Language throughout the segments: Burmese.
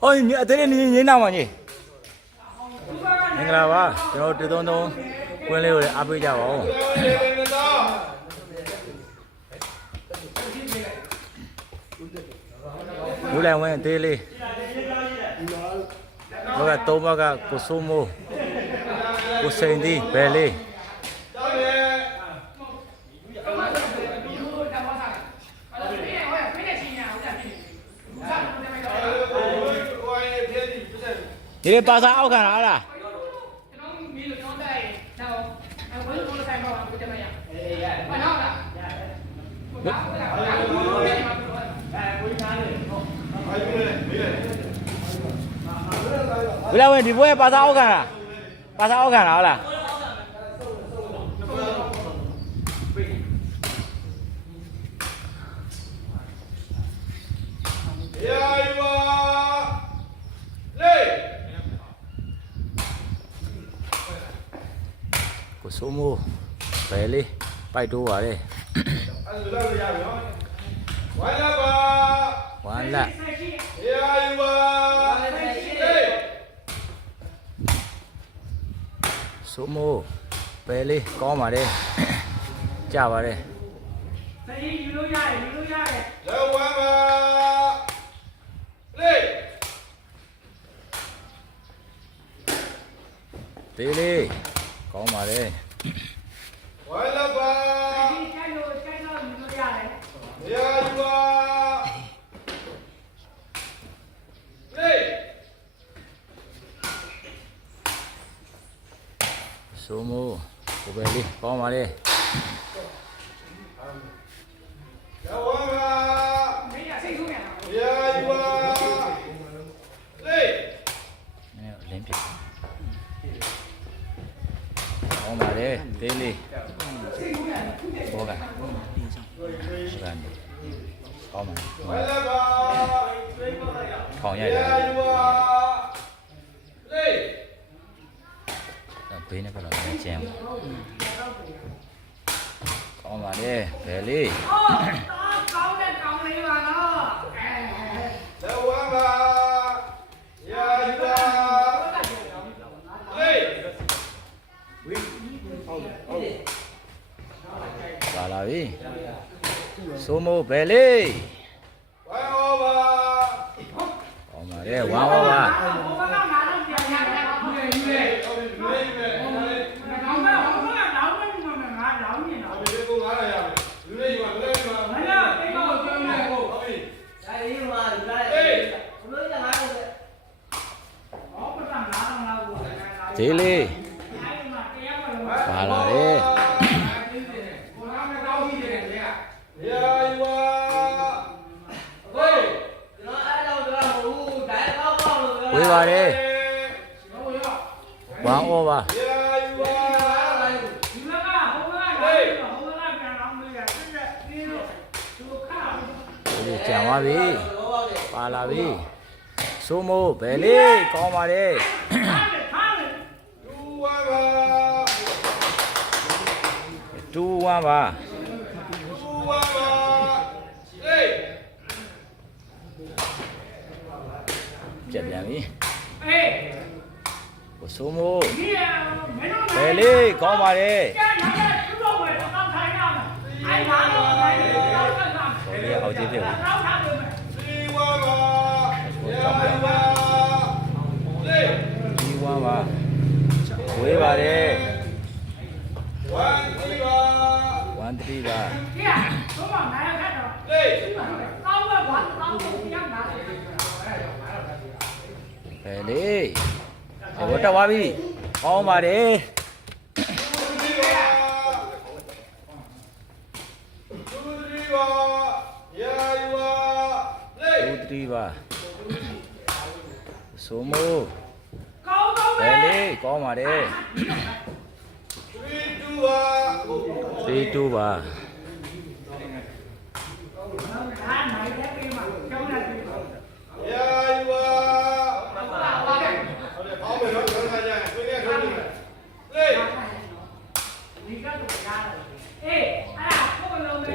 哦，你你哪嘛你？မင်္ဂလာပါကျွန်တော်133ကွင်းလေးကိုလည်းအားပေးကြပါဦးလူလည်းဝင်သေးလေးဘောက3ဘက်ကကိုစိုးမိုးကိုစိန်ဒီဘယ်လေးဒီလေပါစာအောက်ခံလားလားဘယ်လိုဝင်ဒီဘွဲပါစာအောက်ခံလားပါစာအောက်ခံလားဟုတ်လားကိုစိုးမိုးဘယ်လေးပိုက်တိုးပါလေဝါလာပါဝါလာရာယူပါစိုးမိုးဘယ်လေးကောင်းပါလေကြပါလေစည်ယူလို့ရတယ်လောဝါပါလေတေးလေးကောင်းပါလေဝါလာပါကြိုက်လို့ယူလို့ရတယ်ရာယူပါလေစိုးမိုးကိုပဲလေးကောင်းပါလေလောဝါပါမင်းရစိတ်ဆိုးနေတာရာယူပါလေလင်းပြကောင်းပါလေတေးလေးဘောကကောင်းပါထောင်ရတယ်ဘေးနဲ့ကတော့ကျန်ကောင်းပါလေဘယ်လေးကောင်းတဲ့ကောင်းလေးပါနော်လောဝါပါရာယူပါလေပါလာပြီစိုးမိုးဘယ်လေးဝါဝါပါကောင်းပါလေဝါဝါပါဒီလေးပါလာလေဝေးပါတယ်ဝမ်းဩပါဒီကြံသွားပြီပါလာပြီစိုးမိုးဘယ်လေးကောင်းပါတယ်တူဝါပါပြက်ပြန်ပြီကိုစိုးမိုးဘယ်လေးကောင်းပါတယ်အောက်ကြီးဖြစ်ဘူးဒီဝါပါဝေးပါတယ်1-3ပါဘယ်လေးဟိုတက်သွားပြီကောင်းပါတယ်2-3ပါစိုးမိုးဘယ်လေးကောင်းပါတယ်3-2ပါ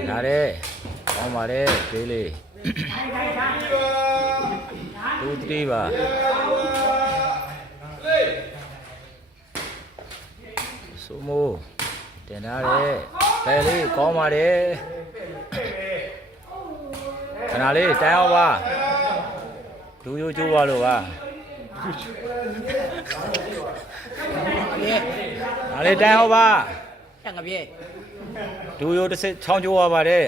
လာတယ်ကောင်းပါတယ်သေးလေး2-3 3ပါဆိုမိုးတင်ထားတယ်ဘယ်လေးကောင်းပါတယ်ခဏလေးတိုင်အောင်ပါဒူယိုကျိုးပါလို့ပါအားလေးတိုင်အောင်ပါတက်ငပြဲဒူယိုတစ်စစ်ချောင်းကျိုးပါပါတယ်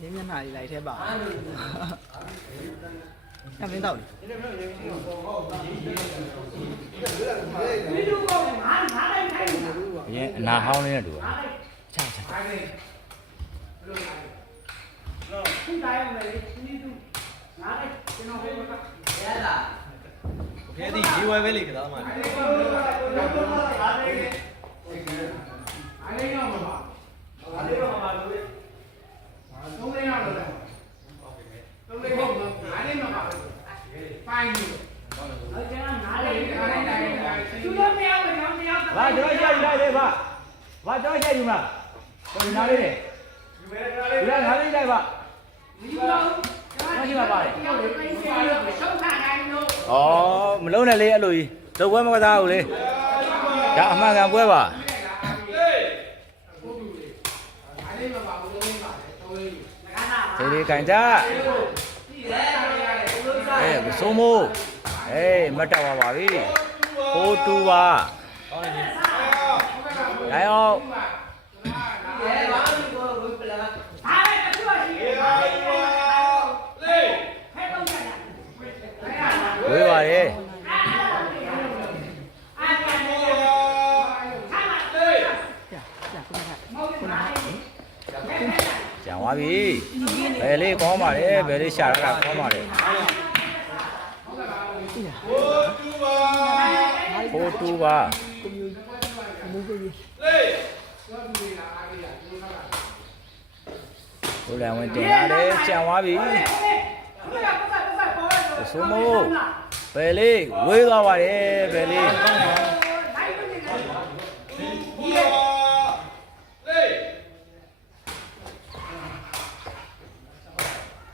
နင်းမျက်နှာလေးလိုက်ထဲပါညမင်းတော့အရင်အနာဟောင်းလေးနဲ့တူပါချာချာခဲဒီဒီဝဲပဲလေကသားမှာဘာကျွန်တော်ရှိလိုက်လေဘာဘာကျွန်တော်ရှိယူမလားကိုနားလေးနေယူရငါလေးလိုက်ပါမရှိပါပါလေဩမလုံးနဲ့လေအဲ့လိုကြီးတော့ဝဲမကစားဘူးလေဒါအမှန်ကန်ပွဲပါဒီလေးခိုင်ကြဆိုမိုးမတ်တော့ပါပြီ4-2ပါ来哦！喂吧嘞！讲话比，白里高嘛嘞，白里下来高嘛嘞。4-2吧。ကိုလန်ဝင်တင်လာတယ်ကြံသွားပြီဆိုမိုးဘယ်လေးဝေးသွားပါတယ်ဘယ်လေး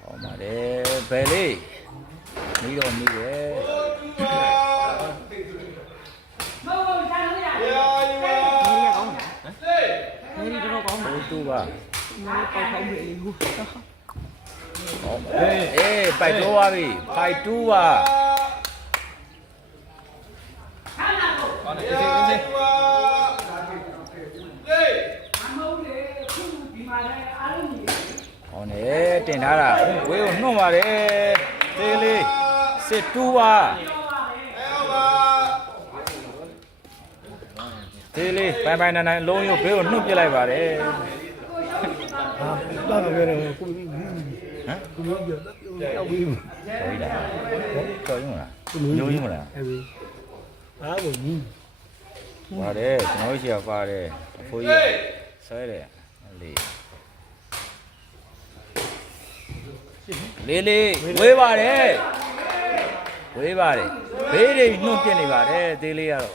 ဟောပါတယ်ဘယ်လေးမိတော့မိရဲ့တူပါပိုက်တော့ပါပြီပိုက်တူပါဟောနေတင်ထားတာဝေးကိုနှုတ်ပါတယ်သေးလေးစစ်တူပါသေးလေးပိုင်ပိုင်နိုင်နိုင်လုံးရုပ်ဘေးကိုနှုတ်ပြလိုက်ပါတယ်တော့ပြောတယ်ကိုဟမ်ကိုပြောတော့ပြီးတော်ရည်တော်ရုံလားညိုးရုံလားအားကိုကြီးပါတယ်ကျွန်တော်ရှိရပါတယ်အဖိုးကြီးဆွဲတယ်လေးဝေးပါတယ်ဘေးတွေနှုတ်ပြနေပါတယ်သေးလေးကတော့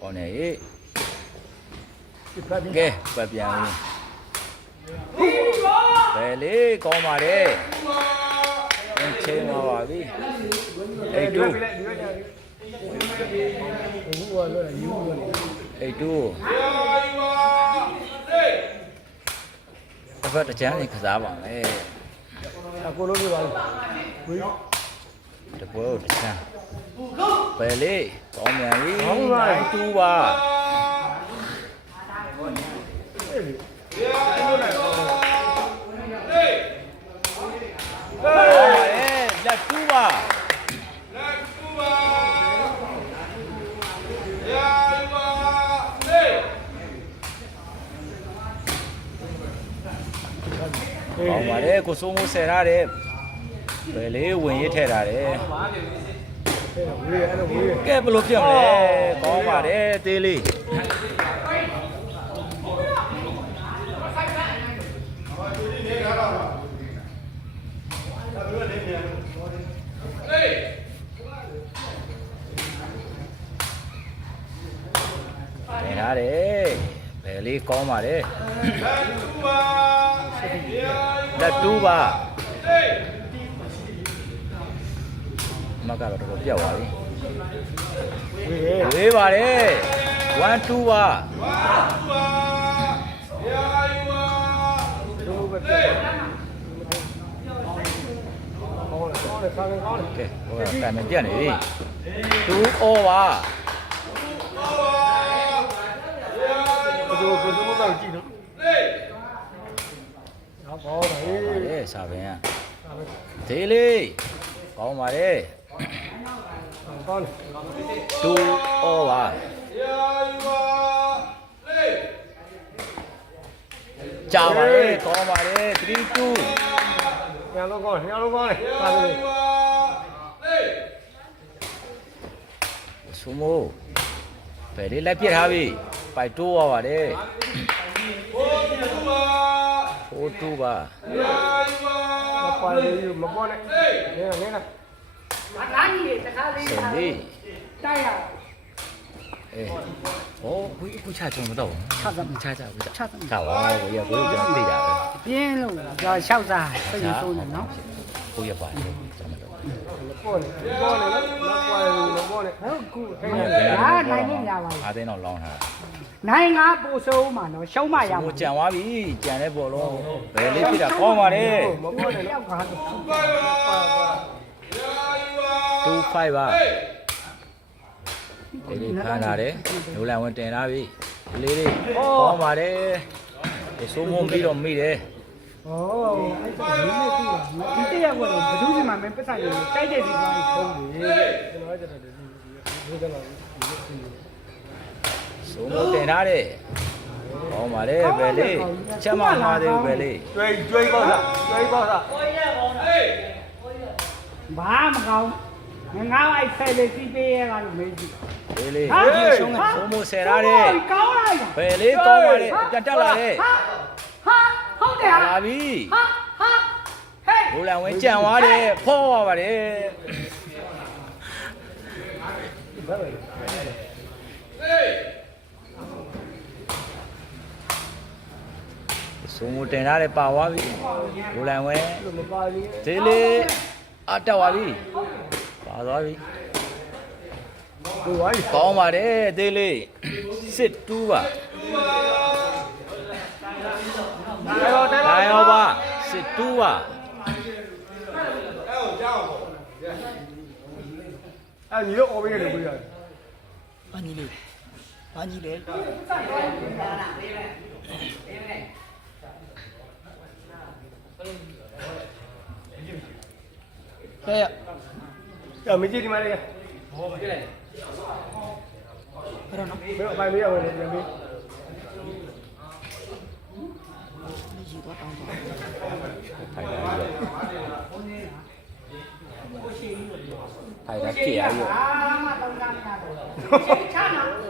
ဟောနေကဲပတ်ပြန်ပြီဘယ်လေးကောင်းပါတယ်ချိန်ပါပါပြီအဲ့တူတစ်ဖက်တစ်ချမ်းနေကစားပါမယ်အကိုလုံးတွေပါဝေးတပွဲကိုတစ်ချမ်းဘယ်လေးကောင်းမြန်ပြီတူပါလက်တူပါကောင်းပါတယ်ကိုစိုးမိုးဆယ်ထားတယ်ဘယ်လေးဝင်ရထည့်ထားတယ်ကဲဘယ်လိုဖြစ်မလဲကောင်းပါတယ်သေးလေးတင်ထားတယ်ဘယ်လေးကောင်းပါတယ် လက်2ပါမကတော့တော့ပြောက်သွားပြီဝေးပါတယ်1 2ပါ တို့ပဲပြောကောင်းတယ်စားကောင်းတယ် ကဲဟိုကတိုင်မပြတ်နေပြီ2 all ပါ တို့ဘယ်လိုမှမကြည့်နော်ဟောကောင်းတယ် ပါတယ်စာပင်ကဒေးလေးကောင်းပါတယ် ကောင်းတယ် 2 all ပါကြာပါတယ်ကောင်းပါတယ်3 2 ညာလုံးကောင်းတယ်ညာလုံးကောင်းတယ်စားတယ် ဆူမိုးဘယ်လေးလက်ပြစ်ထားပြီပိုက်တိုးရပါတယ်4 2ပါ မပါဘူးမပေါ်နဲ့နေလား လာကြီးတခါလေး ဆယ်လေး တိုက်ရ အေးဟောခုချချုံမတော့ဘူး ချတ် ချချဘူးချ ချတ် ချပါကိုရကိုကျွန်တော်သိတာပဲ ပြင်းလို့ကြာလျှောက်စားစိတ်ဆိုးနေနော် ကိုရပါတယ်ကျွန်တော်တော့ ပေါ်နေနော်မပေါ်နဲ့ဟုတ်ကူဟဲ့ ဒါနိုင်လို့ရပါဘူး အားသိန်းတော့လောင်းထား နိုင်ငါပို့ဆုံးမှာနော်ရှုံးမရ တာ မှာ ကိုကြံသွားပြီကြံတဲ့ဘောလုံးဘယ်လေးပြစ်တာကောင်းပါတယ် မပေါ်နဲ့ ရောက်ပါတော့ 2 5ပါဒီလေးခန်းလာတယ်လိုလန်ဝင်တင်လာပြီကလေးလေးကောင်းပါတယ်ဒီဆိုးမုံပြီးတော့မိတယ် ဩအဲ့ဒါလေးလေးပြီးပါဒီတရက်ကတော့ဘယ်သူမှမပတ်ဆိုင်ဘူးတိုက်တဲ့စီသွားပြီးဆုံးတယ် ကျွန်တော်ကတည်းကဒီကတော့ ဆိုးမုံတင်ထားတယ်ကောင်းပါတယ်ဘယ်လေးချက်မမှားသေးဘူးဘယ်လေး ကျွေးပေါ့စားကျွေးပေါ့စား ဘာမကောင်းငါအဲ့ဆယ်လေးစီးပေးရတာလို့မေးကြည့် ဘယ်လေးဆိုးမုံဆယ်ထားတယ် ကောင်းလိုက် ဘယ်လေးကောင်းပါတယ်ပြန်တက်လာတယ် ဟာဟုတ်တယ်ဟာ လာပြီ ဟာဟေး လိုလန်ဝင်ကြံသွားတယ်ဖော့သွားပါတယ်ဆိုးမုံတင်ထားတယ်ပါသွားပြီလိုလန်ဝင် မပါဘူး ဒီလေးအတက်သွားပြီပါသွားပြီ ကိုဝိုင်း ကောင်းပါတယ်ဒီလေးစစ်2ပါ တိုင်းရော ဒါရောပါစစ်2ပါ အဲ့ညီတို့အော်ပေးရတယ်ကိုရတယ် ဘာကြီးလေဘာကြီးလေကဲ ။မကြည့်ဒီမှာလေ အဲ့တော့နော် ။ဘယ်အပိုင်လေးရဝင်ပြန်ပြီး ဒီတော့တောင်းတော့ ထိုင်တာပြီးတော့ထိုင်တာကြည့်ရရော အာမတောင်းတာမရတော့ချိန်ချနာဒ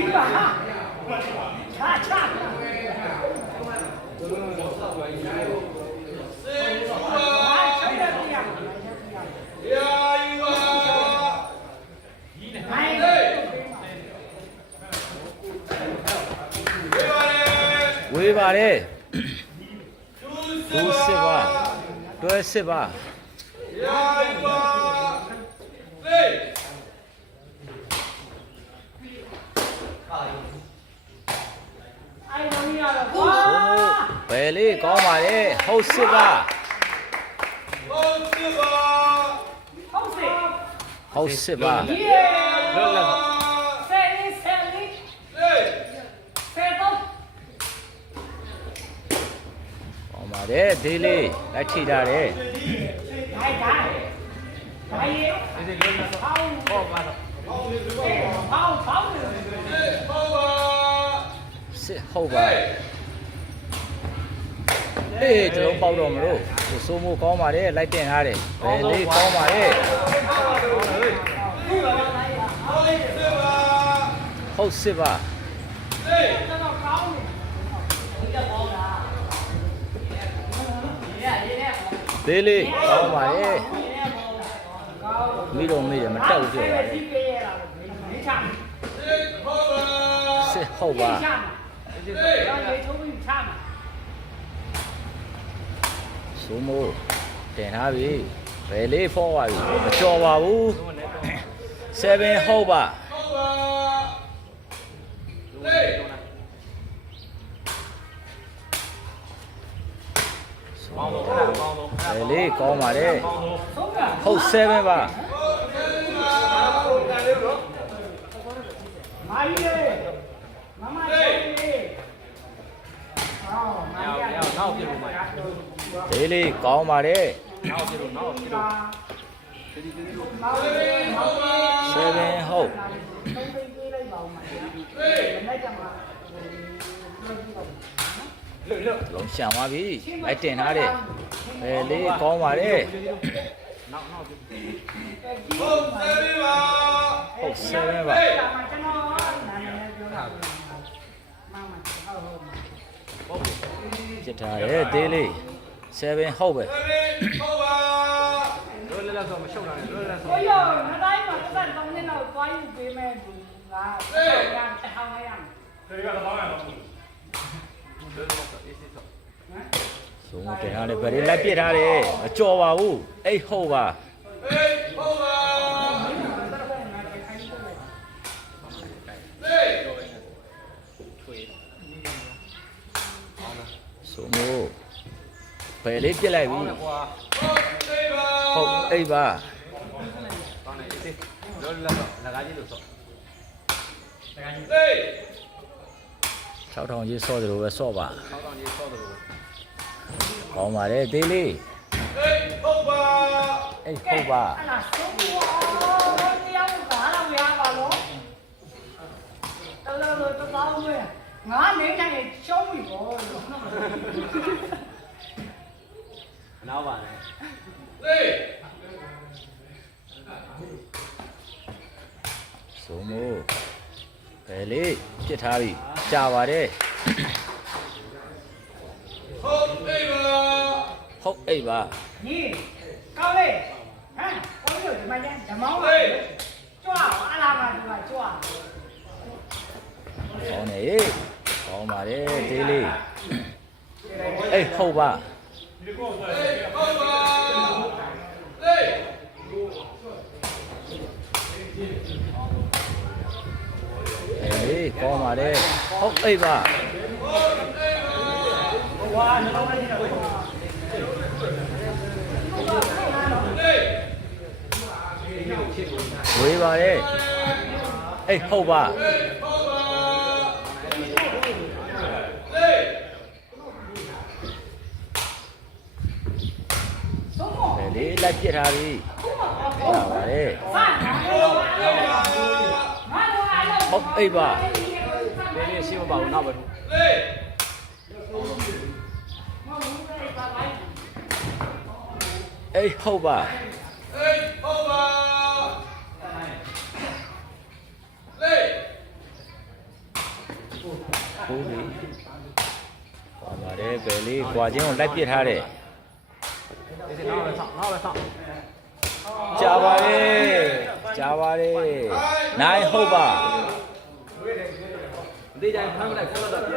ီပါဟာချာချာ ဝေးပါတယ်2 စစ်ပါတွဲစစ်ပါဘယ်လေးကောင်းပါတယ်ဟုတ်စစ်ပါဟုတ်စစ်ပါ လွတ်လပ် ကောင်းပါတယ်ဒီလေးလက်ထိတာတယ်စစ်ဟုတ်ပါအေးကျွန်တော်ပေါက်တော့မလို့စိုးမိုးကောင်းပါတယ်လိုက်တင်ထားတယ်ဘယ်လေးကောင်းပါတယ်ဟုတ်စစ်ပါ သေးလေးကောင်းပါလေမိတော့မိတယ်မတက်ဘူးပြောပါလေစစ်ဟုတ်ပါဆိုမို့တင်ထားပြီဘယ်လေးဖောသွားပြီမကြော်ပါဘူး7ဟုတ်ပါဘယ်လေးကောင်းပါတယ်ဟုတ်7ပါမာကြီးလေမမကြီးဟောမာကြီးရနောက်ပြလို့မှာဒေးလေးကောင်းပါတယ်နောက်ပြလို့နောက်ပြလို့7ဟုတ်သုံးသိန်းပေးလိုက်ပါဦးမှာမနေ့ကမှလုံးရှံသွားပြီအဲ့တင်ထားတယ်ဘယ်လေးကောင်းပါတယ်နောက်နောက်ပြဟုတ်7ပါကျွန်တော်နာမည်ပြောတာမမဟုတ်စစ်ထားတယ်ဒေးလေး7ဟုတ်ပဲလောလောဆိုမရှုပ်တာနဲ့လောလောဆိုကိုရောမတိုင်းမှာပတ်3နှစ်လောက်သွားယူပေးမယ်သူငါတော့တစ်ထောင်လိုက်ရမယ်ဆိုမတင်ထားတယ်ဗရီလိုက်ပြစ်ထားတယ်မကြော်ပါဘူးအိတ်ဟုတ်ပါဆိုမို့ဘယ်လေးပြစ်လိုက်ပြီဟုတ်အိတ်ပါကောင်းတယ်အေးလောလောဆိုလကားကြီးလို့ဆိုလကားကြီး6000ကြီးစော့တယ်လို့ပဲစော့ပါ6000ကြီးစောတယ်လို့ကောင်းပါတယ်သေးလေးဟုတ်ပါအေးဟုတ်ပါအဲ့ဒါဆုံးပါတရားကဘာလို့ရပါလို့တော်တော်တော်တော်မယ်ငါနေတိုင်းရှုံးပြီပေါ့လို့နောက်ပါနဲ့ဆိုမို့ဘယ်လေးပြစ်ထားပြီကြာပါတယ်ဟုတ်အိပ်ပါညီကောင်းလေဟမ်ကောင်းလို့ဒီမှာကျဓမောင်းပါကြွားအလားပါဒီမှာကြွားကောင်းနေကောင်းပါတယ်ဒေးလေးအေးဟုတ်ပါအေးကောင်းပါတယ်ဟုတ်အိပ်ပါဝါနှလုံးလေးကြီးတော့ဝေးပါတယ်အေးဟုတ်ပါလေးလိုက်ပြစ်ထားပြီဟုတ်ပါတယ်ဟုတ်အိပ်ပါလေးရှင်းမပါဘူးနောက်ပဲအေးဟုတ်ပါဟုတ်ပြီပါပါတယ်ဘယ်လေးကွာချင်းကိုလိုက်ပြစ်ထားတယ်နောက်ပဲဆောင်းကြာပါတယ်နိုင်ဟုတ်ပါဒီကြိုင်ဖမ်းလိုက်ဆက်တော့ပြ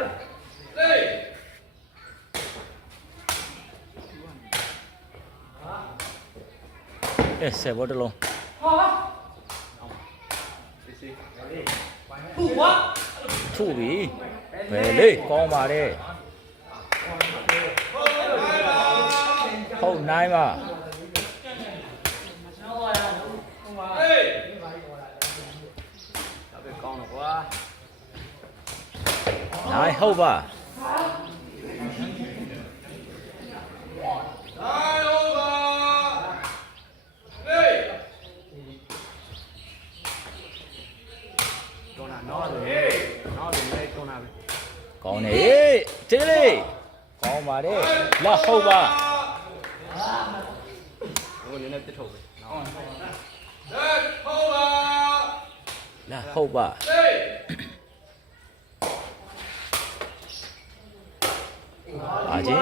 ဆက်ဘောတလုံးထုပြီဘယ်လေးကောင်းပါတယ်ဟုတ်နိုင်ပါကောင်းတော့ကွာနိုင်ဟုတ်ပါကောင်းနေတေးလေးကောင်းပါတယ်လက်ဟုတ်ပါဟိုနည်းနည်းပြစ်ထုတ်ပဲလက်ဟုတ်ပါအားချင်း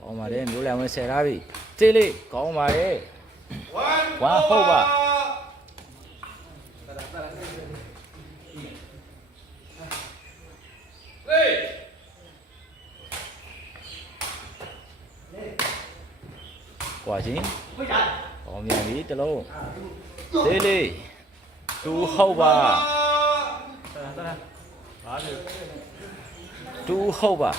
ကောင်းပါတယ်မျိုးလည်းဝင်ဆယ်ထားပြီ သေးလေးကောင်းပါတယ်ဝါဟုတ်ပါကွာချင်းကောင်းမြန်ပြီတလုံးသေးလေးတူဟုတ်ပါတူဟုတ်ပါ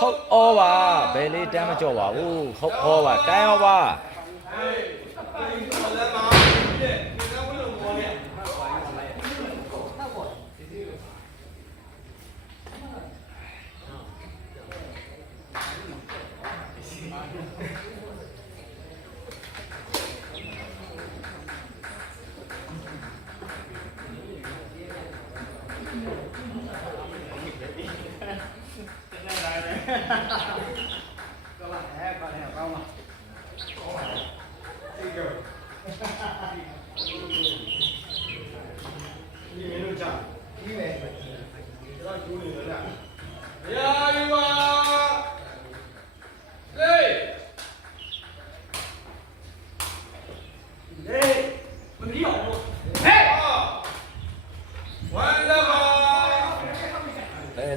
ဟုတ်ဩပါဘယ်လေးတမ်းမကြော့ပါဘူးဟုတ်ဩပါတန်းဩပါ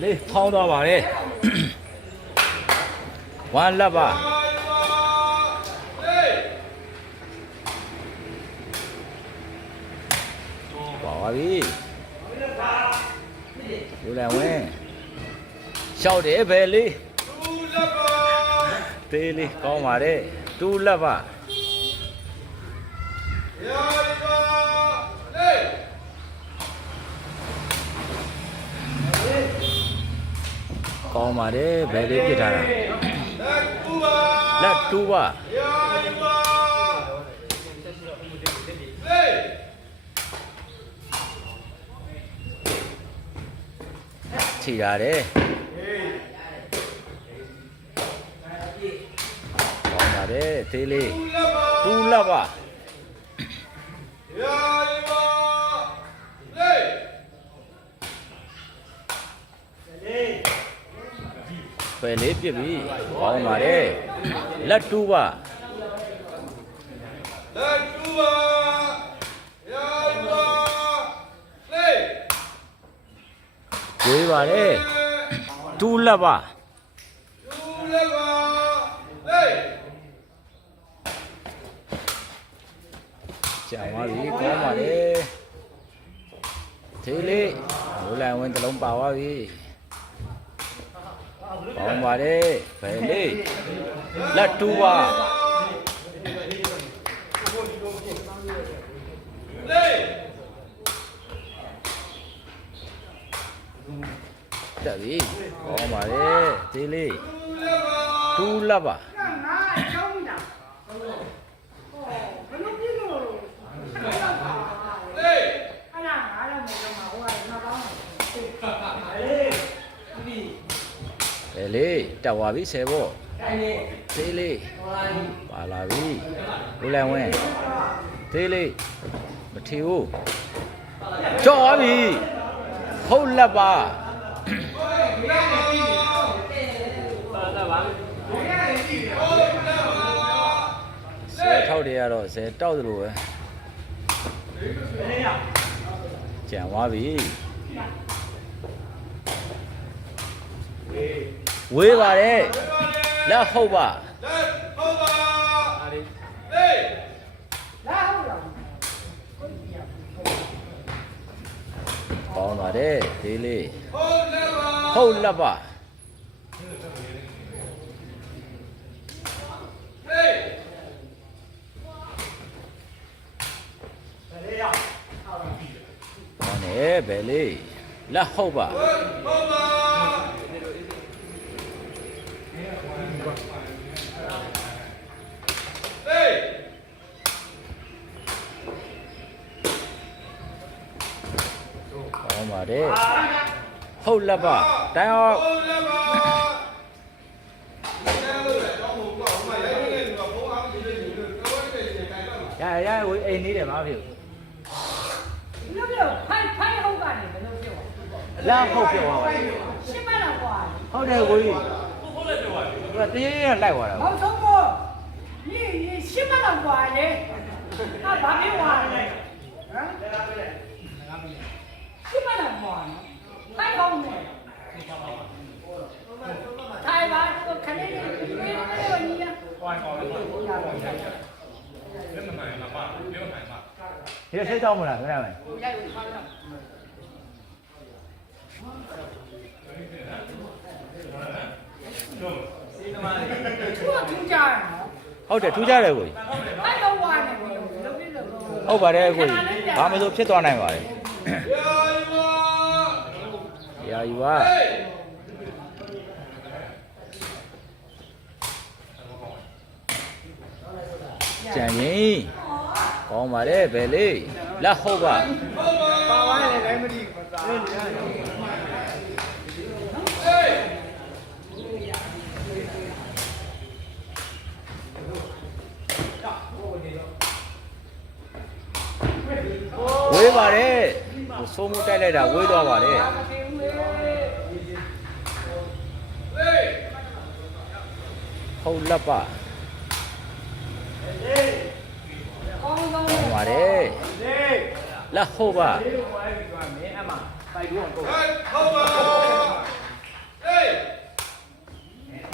လေးဖောင်းသွားပါလေဝမ်းလက်ပါပါပြီလူလည်းဝင်ရှောက်တယ်ပဲလေးသေးလေးကောင်းပါတယ်တူလက်ပါကောင်းပါတယ်ဘယ်လေးပြစ်ထားတာလက်တူပါခြေရတယ်ကောင်းပါတယ်သေးလေးတူလက်ပါပဲလေးပြစ်ပြီကောင်းပါတယ်လက်တူပါလက်တူပါရာပါလေးဝေးပါတယ်တူလက်ပါတူလက်ပါလေးကြာပါပြီကောင်းပါတယ်သေးလေးလူလိုက်ဝင်တလုံးပါသွားပြီကောင်းပါတယ်ဘယ်လေးလက်တူပါတက်ပြီကောင်းပါတယ်သေးလေးတူလက်ပါလေးတက်သွားပြီဆယ်ဖို့သေးလေးပါလာပြီဦးလန်ဝင်းသေးလေးမထီဘူးကြော့သွားပြီဟုတ်လက်ပါဆယ်ထောက်တွေကတော့ဆယ်တောက်သလိုပဲကြံသွားပြီဝေးပါတယ်လက်ဟုတ်ပါလက်ဟုတ်ပါဟေးလက်ဟုတ်လားပေါင်းပါတယ်ဒီလေးဟုတ်လက်ပါဟေးပေါင်းနေဘယ်လေးလက်ဟုတ်ပါဟုတ်ပါပါတယ်ဟုတ်လက်ပါတိုင်အောင်ရဝေးအိမ်နေတယ်မဖြစ်ဘူး လို့ပြောဖိုင်ဟုတ်ကနေဘယ်လိုပြော လာဟုတ်ပြောပါ ရှင်းမလားကွာ ဟုတ်တယ်ကိုကြီးဟုတ်လည်းပြောပါဘူးတည်းရလိုက်သွားတာ မောင်ဆုံးမို့你ရှင်းမလားကွာလေဟာဘာဖြစ်သွားလဲဟမ်ရှင်းမလားကွာထိုင်ကောင်းနေထိုင်ပါခလေးလေးပြေးလို့ညီလား ဒီစိတ်တောင်းမလားခင်ဗျာမ ထူးကြရနော် ဟုတ်တယ်ထူးကြတယ်ကိုကြီး အဲ့တော့ဝါနေပြီလို့ပြလို့ ဟုတ်ပါတယ်ကိုကြီးဘာမဆိုဖြစ်သွားနိုင်ပါတယ်ရာယူပါကြံရင်ကောင်းပါတယ်ဘယ်လေးလက်ဟုတ်ပါ ပါဝါလည်းလည်းမသိဘူးသာ ဝေးပါတယ်ဆိုးမှုတိုက်လိုက်တာဝေးသွားပါတယ်ဟုတ်လက်ပါကောင်းပါတယ်လက်ဟုတ်ပါ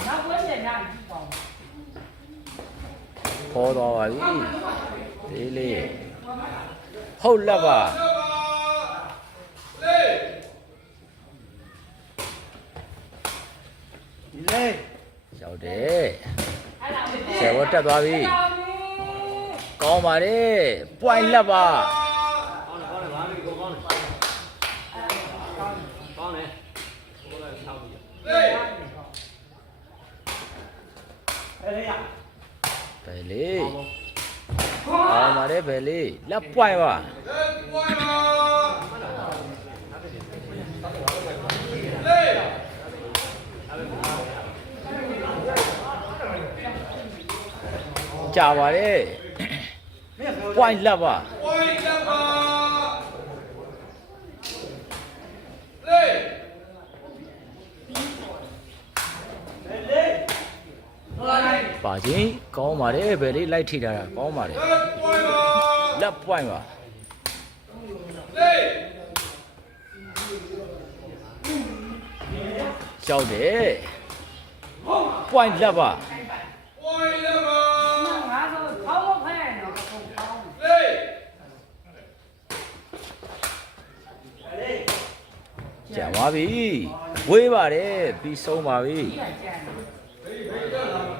နောက်ဝဲနေနာကြည့်ပါဦး ခေါ်သွားပါပြီဒီလေးဟုတ်လက်ပါဒီလေးရောက်တယ်ဆယ်ဝတ်တက်သွားပြီကောင်းပါတယ်ပွိုင်လက်ပါ ကောင်းတယ်ကောင်းတယ်ဟိုလည်းဆောက်ပြီး ဘယ်လေးကောင်းပါတယ်ဘယ်လေးလက်ပွိုင်ပါကြာပါတယ်ပွိုင်လက်ပါပါချင်းကောင်းပါတယ်ဘယ်လေးလိုက်ထိတာကောင်းပါတယ်လက်ပွိုင်ပါကြောက်တယ်ပွိုင်လက်ပါ ငါဆိုခေါင်းမဖဲနော်ခေါင်းခေါင်း ကြာပါပြီဝေးပါတယ်ပြီးဆုံးပါပြီ ကြည့်ကြတယ်